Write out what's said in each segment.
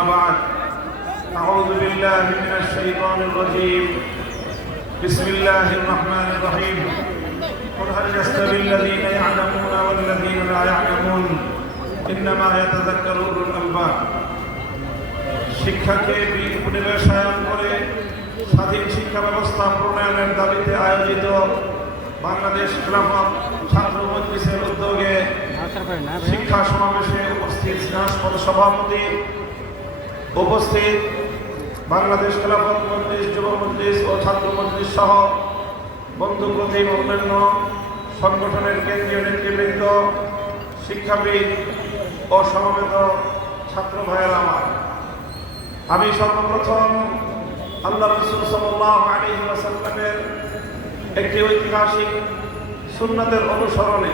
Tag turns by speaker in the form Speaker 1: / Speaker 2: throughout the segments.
Speaker 1: أما بعد أعوذ بالله من الشيطان الرجيم بسم الله الرحمن الرحيم قل هل يستوي الذين يعلمون والذين لا يعلمون إنما يتذكر أولو الألباب শিক্ষাকে বিনিবেশায়ন করে স্বাধীন শিক্ষা ব্যবস্থা প্রণয়নের দাবিতে আয়োজিত বাংলাদেশ খেলাফত ছাত্র মজলিসের উদ্যোগে শিক্ষা সমাবেশে উপস্থিত স্নেহাস্পদ সভাপতি উপস্থিত বাংলাদেশ খেলাফত মজলিস যুব মজলিস ও ছাত্র মজলিস সহ বন্ধু প্রতিম অন্যান্য সংগঠনের কেন্দ্রীয় নেতৃবৃন্দ, শিক্ষাবিদ ও সমবেত ছাত্র ভাইয়ের আমার। আমি সর্বপ্রথম আল্লাহ রসুল ওয়াসাল্লামের একটি ঐতিহাসিক সুন্নাতের অনুসরণে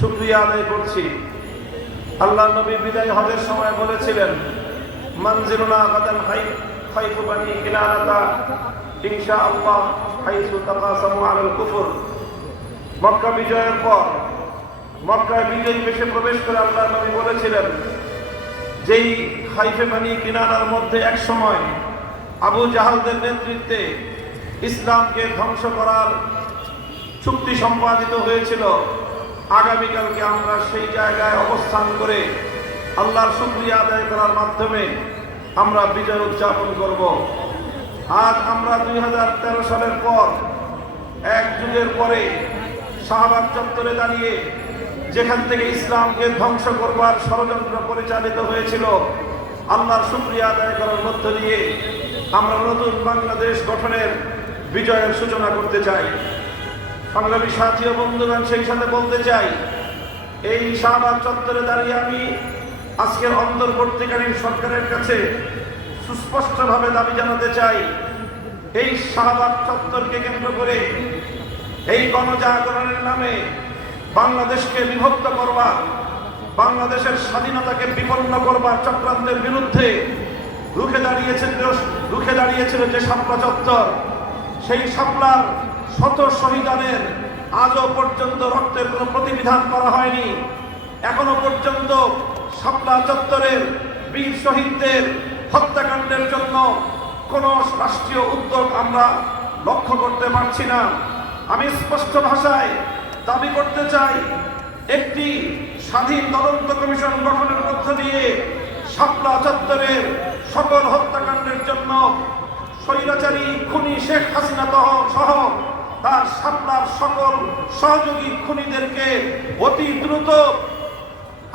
Speaker 1: শুক্রিয়া আদায় করছি। আল্লাহ নবী বিদায় হজের সময় বলেছিলেন মনজিরুনা গাদান হাই খাইফু বানি কিনারাতা। ইনশা আল্লাহ হাইসু তাকাসামু আলাল কুফর। মক্কা বিজয়ের পর মক্কায় বিজয়ী বেশে প্রবেশ করে আল্লাহ নবী বলেছিলেন, যেই হাইফে মানি কিনারার মধ্যে এক সময় আবু জাহালদের নেতৃত্বে ইসলামকে ধ্বংস করার চুক্তি সম্পাদিত হয়েছিল। আগামীকালকে আমরা সেই জায়গায় অবস্থান করে আল্লাহর শুক্রিয়া আদায় করার মাধ্যমে আমরা বিজয় উদযাপন করব। আজ আমরা দুই হাজার তেরো সালের পর এক যুগের পরে শাহবাগ চত্বরে দাঁড়িয়ে যেখান থেকে ইসলামকে ধ্বংস করবার ষড়যন্ত্র পরিচালিত হয়েছিল, আল্লাহর শুক্রিয়া আদায় করার মধ্য দিয়ে আমরা নতুন বাংলাদেশ গঠনের বিজয়ের সূচনা করতে চাই। সংগ্রামী সাথী ও বন্ধুগণ, সেই সাথে বলতে চাই, এই শাহবাগ চত্বরে দাঁড়িয়ে আমি আজকের অন্তর্বর্তীকালীন সরকারের কাছে সুস্পষ্টভাবে দাবি জানাতে চাই, এই শাহবাগ চত্বরকে কেন্দ্র করে এই গণজাগরণের নামে বাংলাদেশকে বিভক্ত করবার, বাংলাদেশের স্বাধীনতাকে বিপন্ন করবার চক্রান্তের বিরুদ্ধে রুখে দাঁড়িয়েছিল রুখে দাঁড়িয়েছিল যে শাপলা চত্বর, সেই শাপলার শত শহীদানের আজও পর্যন্ত রক্তের কোনো প্রতিবিধান করা হয়নি। এখনও পর্যন্ত শাপলা চত্বরের বীর শহীদদের হত্যাকাণ্ডের জন্য কোনো রাষ্ট্রীয় উদ্যোগ আমরা লক্ষ্য করতে পারছি না। আমি স্পষ্ট ভাষায় দাবি করতে চাই, একটি স্বাধীন তদন্ত কমিশন গঠনের মধ্য দিয়ে শাপলা চত্বরের সকল হত্যাকাণ্ডের জন্য স্বৈরাচারী খুনি শেখ হাসিনা সহ তার শাপলার সকল সহযোগী খুনিদেরকে অতি দ্রুত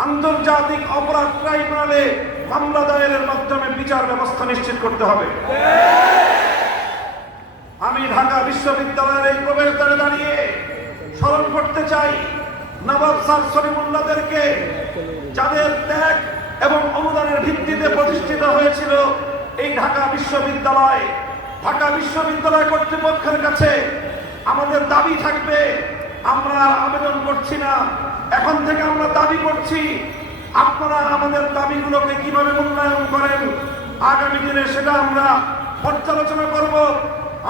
Speaker 1: আন্তর্জাতিক অপরাধ ট্রাইব্যুনালে মামলা দায়েরের মাধ্যমে বিচার ব্যবস্থা নিশ্চিত করতে হবে। আমি ঢাকা বিশ্ববিদ্যালয়ের এই প্রবেশদ্বারে দাঁড়িয়ে স্মরণ করতে চাই, নবাব স্যার সলিমুল্লাহদেরকে যাদের ত্যাগ এবং অনুদানের ভিত্তিতে প্রতিষ্ঠিত হয়েছিল এই ঢাকা বিশ্ববিদ্যালয়। ঢাকা বিশ্ববিদ্যালয় কর্তৃপক্ষের কাছে আমাদের দাবি থাকবে, আমরা আবেদন করছি না। এখন থেকে আমরা দাবি করছি আপনারা আমাদের দাবিগুলোকে কীভাবে মূল্যায়ন করেন? আগামী দিনে সেটা আমরা পর্যালোচনা করব।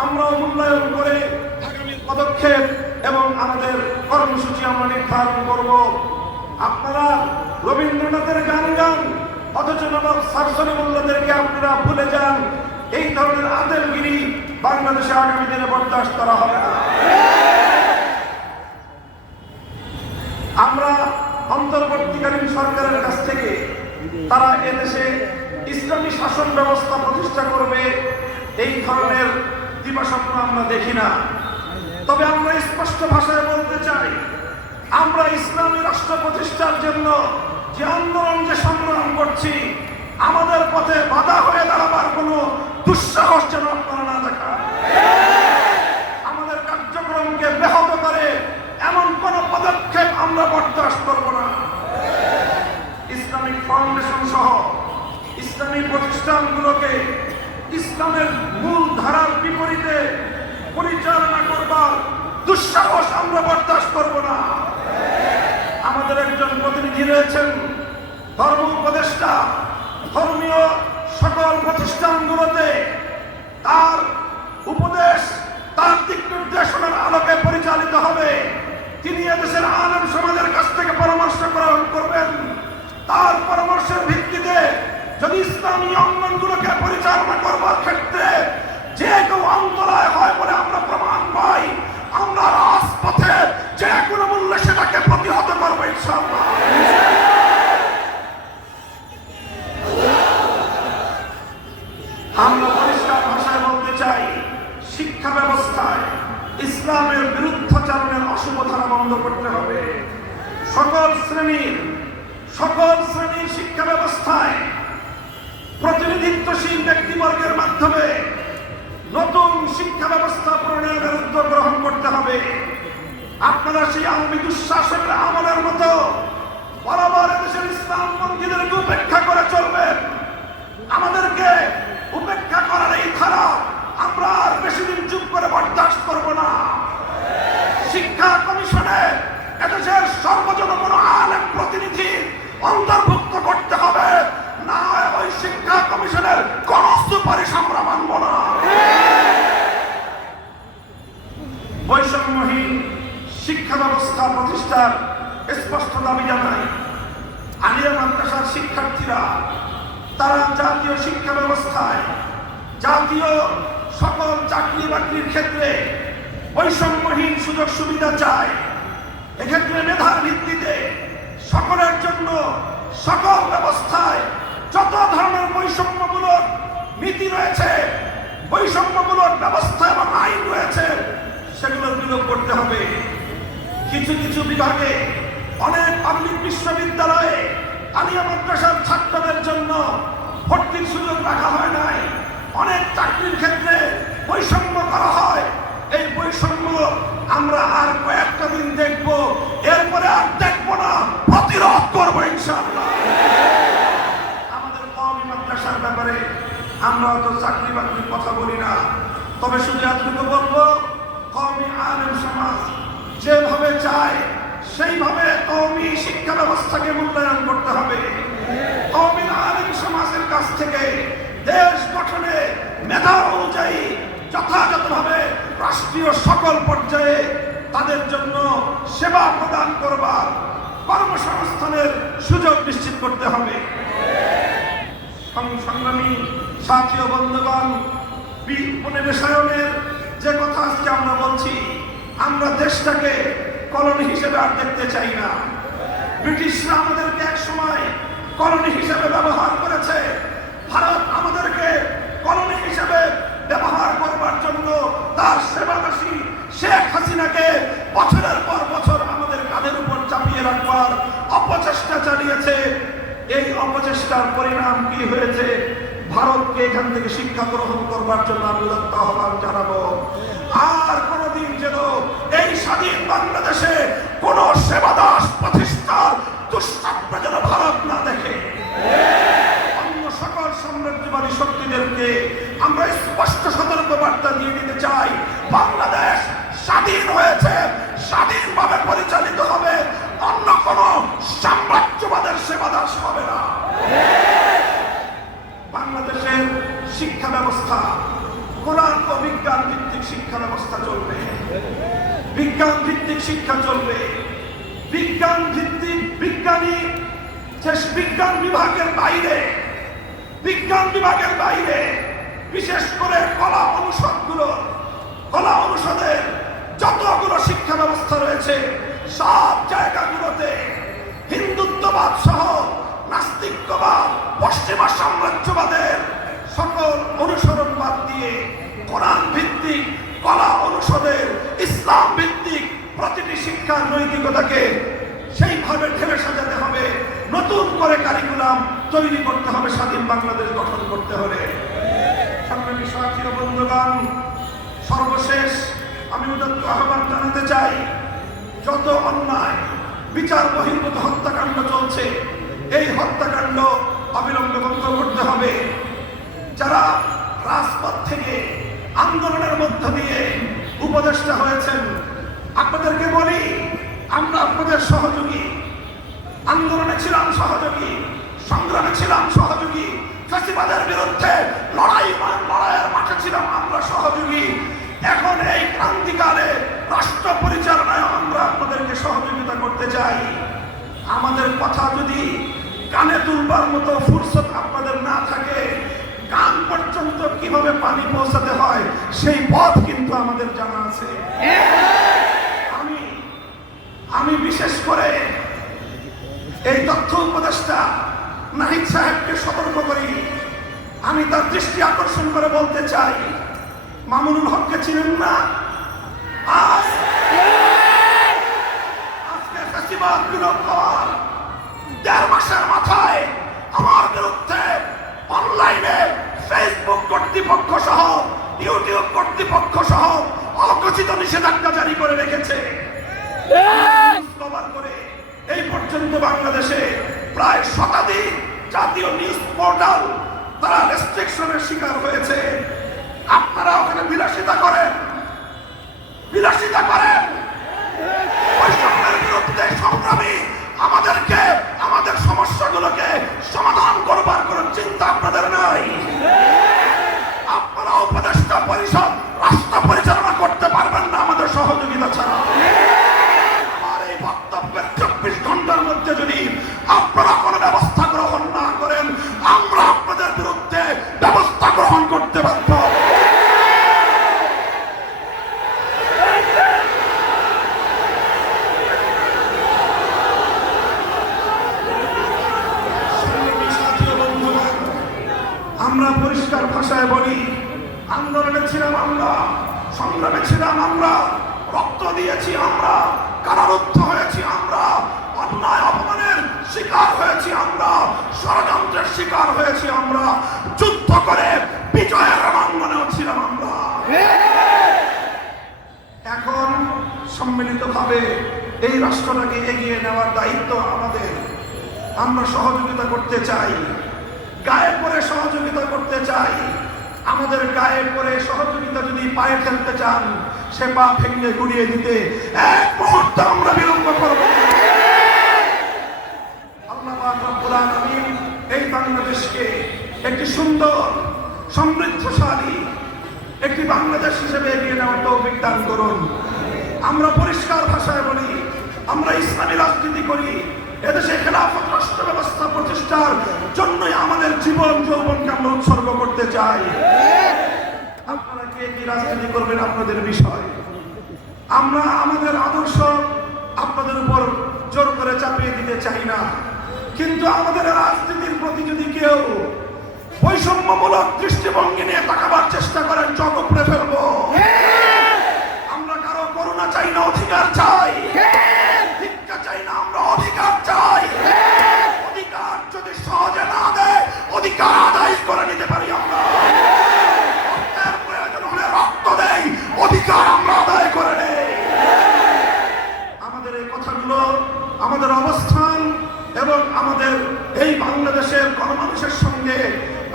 Speaker 1: আমরাও মূল্যায়ন করে আগামী পদক্ষেপ এবং আমাদের কর্মসূচি আমরা নির্ধারণ করব। আপনারা রবীন্দ্রনাথের গান গান, অথচ নবাব সারসরি মোল্লাদেরকে আপনারা ভুলে যান। এই ধরনের আদেলগিরি বাংলাদেশে আগামী দিনে বরদাস্ত করা হবে না। আমরা অন্তর্বর্তীকালীন সরকারের কাছ থেকে তারা এদেশে ইসলামী শাসন ব্যবস্থা প্রতিষ্ঠা করবে, এই ধরনের দিবাস্বপ্ন আমরা দেখি না। তবে আমরা স্পষ্ট ভাষায় বলতে চাই, আমরা ইসলামী রাষ্ট্র প্রতিষ্ঠার জন্য যে আন্দোলন, যে সংগ্রাম করছি, আমাদের পথে বাধা হয়ে দাঁড়াবার কোনো দুঃসাহস যেন আপনারা না দেখা আমাদের কার্যক্রমকে ব্যাহত করে এমন কোন পদক্ষেপ আমরা বরদাস্ত করব না ইসলামিক ফাউন্ডেশন সহ ইসলামী প্রতিষ্ঠানগুলোকে ইসলামের মূল ধারার বিপরীতে পরিচালনা করবার দুঃসাহস আমরা বরদাস্ত করব না। আমাদের একজন প্রতিনিধি রয়েছেন, ধর্ম উপদেষ্টা, ধর্মীয় সকল প্রতিষ্ঠানগুলোতে তার উপদেশ, তার দিক নির্দেশনার আলোকে পরিচালিত হবে। তিনি এদেশের আলেম সমাজের কাছ থেকে পরামর্শ গ্রহণ করবেন। তার পরামর্শের ভিত্তিতে যদি ইসলামী অঙ্গনগুলোকে পরিচালনা করবার ক্ষেত্রে যে কেউ অন্তরায় হয় বলে আমরা প্রমাণ পাই, আমরা রাজপথে যে কোনো মূল্যে সেটাকে প্রতিহত করব ইনশাআল্লাহ। আমরা পরিষ্কার ভাষায় বলতে চাই, শিক্ষা ব্যবস্থায় ইসলামের বিরুদ্ধাচরণের অশুভ ধারা বন্ধ করতে হবে। সকল শ্রেণির সকল শ্রেণির শিক্ষা ব্যবস্থায় প্রতিনিধিত্বশীল ব্যক্তিবর্গের মাধ্যমে নতুন শিক্ষা ব্যবস্থা প্রণয়নের উদ্যোগ গ্রহণ করতে হবে। আপনারা সেই আওয়ামী দুঃশাসনের আমলের মতো বরাবর দেশের ইসলাম মন্দিরের উপেক্ষা করে চলবেন। আমাদেরকে ব্যবস্থা প্রতিষ্ঠার স্পষ্ট দাবি জানাই আলিয়া মাদ্রাসার শিক্ষার্থীরা, তারা জাতীয় শিক্ষা ব্যবস্থায়, জাতীয় সকল চাকরি বাকরির ক্ষেত্রে বৈষম্যহীন সুযোগ সুবিধা চায়। এক্ষেত্রে মেধার ভিত্তিতে সকলের জন্য সকল ব্যবস্থায় যত ধরনের বৈষম্যমূলক নীতি রয়েছে, বৈষম্যমূলক ব্যবস্থা এবং আইন রয়েছে, সেগুলো বিলোপ করতে হবে। কিছু কিছু বিভাগে অনেক পাবলিক বিশ্ববিদ্যালয়ে আলিয়া মাদ্রাসার ছাত্রদের জন্য ভর্তির সুযোগ রাখা হয় নাই। অনেক চাকরির ক্ষেত্রে বৈষম্য করা হয়। এই বৈষম্য আমরা আর কয়েকটা দিন দেখব, এরপরে আর দেখব না। প্রতিরোধ করব আমাদের কওমি মাদ্রাসার ব্যাপারে আমরা অত চাকরি বাকরির কথা বলি না। তবে শুধু এতটুকু বলব, কওমি আলেম সমাজ যেভাবে চায়, সেইভাবে কওমি শিক্ষা ব্যবস্থাকে মূল্যায়ন করতে হবে। কওমি আলেম সমাজের কাছ থেকে দেশ গঠনে মেধা অনুযায়ী যথাযথভাবে রাষ্ট্রীয় সকল পর্যায়ে তাদের জন্য সেবা প্রদান করবার কর্মসংস্থানের সুযোগ নিশ্চিত করতে হবে। সংগ্রামী সাথী ও বন্ধুগণ, বি- উপনিবেশায়নের যে কথা আজকে আমরা বলছি আমরা দেশটাকে কলোনি হিসেবে আর দেখতে চাই না। ব্রিটিশরা আমাদেরকে এক সময় কলোনি হিসেবে ব্যবহার করেছে। ভারত আমাদেরকে কলোনি হিসেবে ব্যবহার করবার জন্য তার সেবাদাসী শেখ হাসিনাকে বছরের পর বছর আমাদের কাঁধের উপর চাপিয়ে রাখবার অপচেষ্টা চালিয়েছে। এই অপচেষ্টার পরিণাম কি হয়েছে? ভারতকে এখান থেকে শিক্ষা গ্রহণ করবার জন্য আমি আহ্বান জানাব। আর কোনদিন যেন এই স্বাধীন বাংলাদেশে কোন সেবাদাস প্রতিষ্ঠার দুঃস্বপ্ন যেন ভারত না দেখে। অন্য সকল সাম্রাজ্যবাদী শক্তিদেরকে আমরা স্পষ্ট সতর্ক বার্তা দিয়ে দিতে চাই, বাংলাদেশ স্বাধীন হয়েছে, স্বাধীনভাবে পরিচালিত হবে, অন্য কোন সাম্রাজ্যবাদের সেবাদাস হবে না। বাংলাদেশের শিক্ষা ব্যবস্থা। কোরআন ও বিজ্ঞান ভিত্তিক শিক্ষা ব্যবস্থা চলবে। বিজ্ঞান ভিত্তিক শিক্ষা চলবে। বিজ্ঞান ভিত্তিক বিজ্ঞানী যে বিজ্ঞান বিভাগের বাইরে, বিজ্ঞান বিভাগের বাইরে, বিশেষ করে কলা অনুষদগুলো, কলা অনুষদের যতগুলো শিক্ষা ব্যবস্থা রয়েছে, সব জায়গাগুলোতে হিন্দুত্ববাদ সহ নাস্তিক্যবাদ পশ্চিমা সাম্রাজ্যবাদের সকল অনুসরণ বাদ দিয়ে কোরআন ভিত্তিক, কলা অনুষদের, ইসলাম ভিত্তিক প্রতিটি শিক্ষার নৈতিকতাকে সেইভাবে ঢেলে সাজাতে হবে। নতুন করে কারিকুলাম তৈরি করতে হবে, স্বাধীন বাংলাদেশ গঠন করতে সাথী বন্ধুগণ, সর্বশেষ আমি উদাত্ত আহ্বান জানাতে চাই, যত অন্যায়, বিচার বহির্ভূত হত্যাকাণ্ড চলছে, এই হত্যাকাণ্ড অবিলম্বে বন্ধ করতে হবে যারা রাজপথ থেকে আন্দোলনের মধ্য দিয়ে উপদেষ্টা হয়েছেন। আপনাদেরকে বলি, আমরা আপনাদের সহযোগী। আন্দোলনে ছিলাম সহযোগী, সংগ্রামে ছিলাম সহযোগী। ফ্যাসিবাদ বিরুদ্ধে লড়াই লড়াইয়ের মাঠে ছিলাম আমরা সহযোগী। এখন এই ক্রান্তিকালে রাষ্ট্র পরিচালনায় আমরা আপনাদেরকে সহযোগিতা করতে চাই। আমাদের কথা যদি কানে তুলবার মতো ফুরসত আপনাদের না থাকে কান পর্যন্ত কীভাবে পানি পৌঁছাতে পথ কিন্তু আমাদের জানা আছে। আমি আমি বিশেষ করে এই তথ্য উপদেষ্টা নাহিদ সাহেবকে সতর্ক করি। আমি তার দৃষ্টি আকর্ষণ করে বলতে চাই, মামুনুল হককে চিনেন না? আজ আজকে বিলোপ হওয়ার দেড় মাসের মাথায় আমার বিরুদ্ধে অনলাইনে ফেসবুক কর্তৃপক্ষ সহ ইউটিউব কর্তৃপক্ষ সহ অঘোষিত নিষেধাজ্ঞা জারি করে রেখেছে। করে এই পর্যন্ত বাংলাদেশে প্রায় শতাধিক জাতীয় নিউজ পোর্টাল তারা রেস্ট্রিকশনের শিকার হয়েছে। আপনারা ওখানে বিলাসিতা করেন। বিলাসিতা করেন। বৈষম্যের বিরুদ্ধে সংগ্রামী পরিষ্কার ভাষায় বলি, আন্দোলনে ছিলাম আমরা, সংগ্রামে ছিলাম আমরা, রক্ত দিয়েছি আমরা, কারারুদ্ধ হয়েছি আমরা, অন্যায় অপমানের শিকার হয়েছি আমরা, ষড়যন্ত্রের শিকার হয়েছি আমরা, যুদ্ধ করে বিজয়ের রণাঙ্গনেও ছিলাম আমরা। এখন সম্মিলিতভাবে এই রাষ্ট্রটাকে এগিয়ে নেওয়ার দায়িত্ব আমাদের। আমরা সহযোগিতা করতে চাই। গায়ে পরে সহযোগিতা করতে চাই। আমাদের গায়ে পরে সহযোগিতা যদি পায়ে ফেলতে চান, সে পা ভেঙে গুড়িয়ে দিতে এক মুহূর্ত আমরা বিলম্ব করব এই বাংলাদেশকে একটি সুন্দর, সমৃদ্ধশালী, একটি বাংলাদেশ হিসেবে এগিয়ে নেওয়ার তৌফিক দান করুন। আমরা পরিষ্কার ভাষায় বলি, আমরা ইসলামী রাজনীতি করি এদেশে খেলাফত রাষ্ট্র ব্যবস্থা প্রতিষ্ঠার জন্যই আমাদের জীবন, যৌবনকে আমরা উৎসর্গ করতে চাই। আপনারা কে কি রাজনীতি করবেন আপনাদের বিষয়? আমরা আমাদের আদর্শ আপনাদের উপর জোর করে চাপিয়ে দিতে চাই না। কিন্তু আমাদের রাজনীতির প্রতি যদি কেউ বৈষম্যমূলক দৃষ্টিভঙ্গি নিয়ে তাকাবার চেষ্টা করেন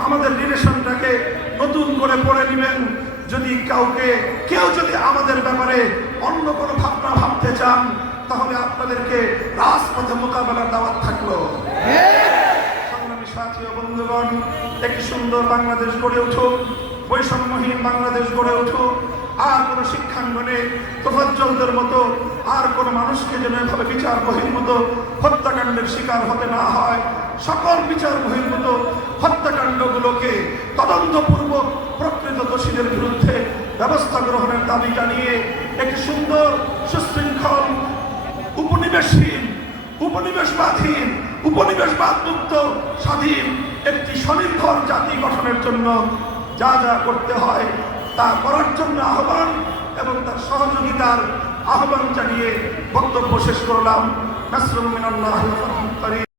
Speaker 1: আমাদের রিলেশনটাকে নতুন করে পড়ে নেবেন। যদি কাউকে, কেউ যদি আমাদের ব্যাপারে অন্য কোনো ভাবনা ভাবতে চান, তাহলে আপনাদেরকে রাজপথে মোকাবেলার দাওয়াত থাকল। সংগ্রামী সাথী বন্ধুগণ, একটি সুন্দর বাংলাদেশ গড়ে উঠুক, বৈষম্যহীন বাংলাদেশ গড়ে উঠুক। আর কোনো শিক্ষাঙ্গনে তোফাজ্জলদের মতো আর কোনো মানুষকে যেন এভাবে বিচার বহির্ভূত হত্যাকাণ্ডের শিকার হতে না হয়। সকল বিচার বহির্ভূত ব্যবস্থা গ্রহণের দাবি জানিয়ে একটি সুন্দর, সুশৃঙ্খল, উপনিবেশহীন উপনিবেশবাদহীন উপনিবেশবাদ মুক্ত স্বাধীন একটি স্বনির্ভর জাতি গঠনের জন্য যা যা করতে হয় তা করার জন্য আহ্বান এবং তার সহযোগিতার আহ্বান জানিয়ে বক্তব্য শেষ করলাম নাসরুল মিনাল্লাহ।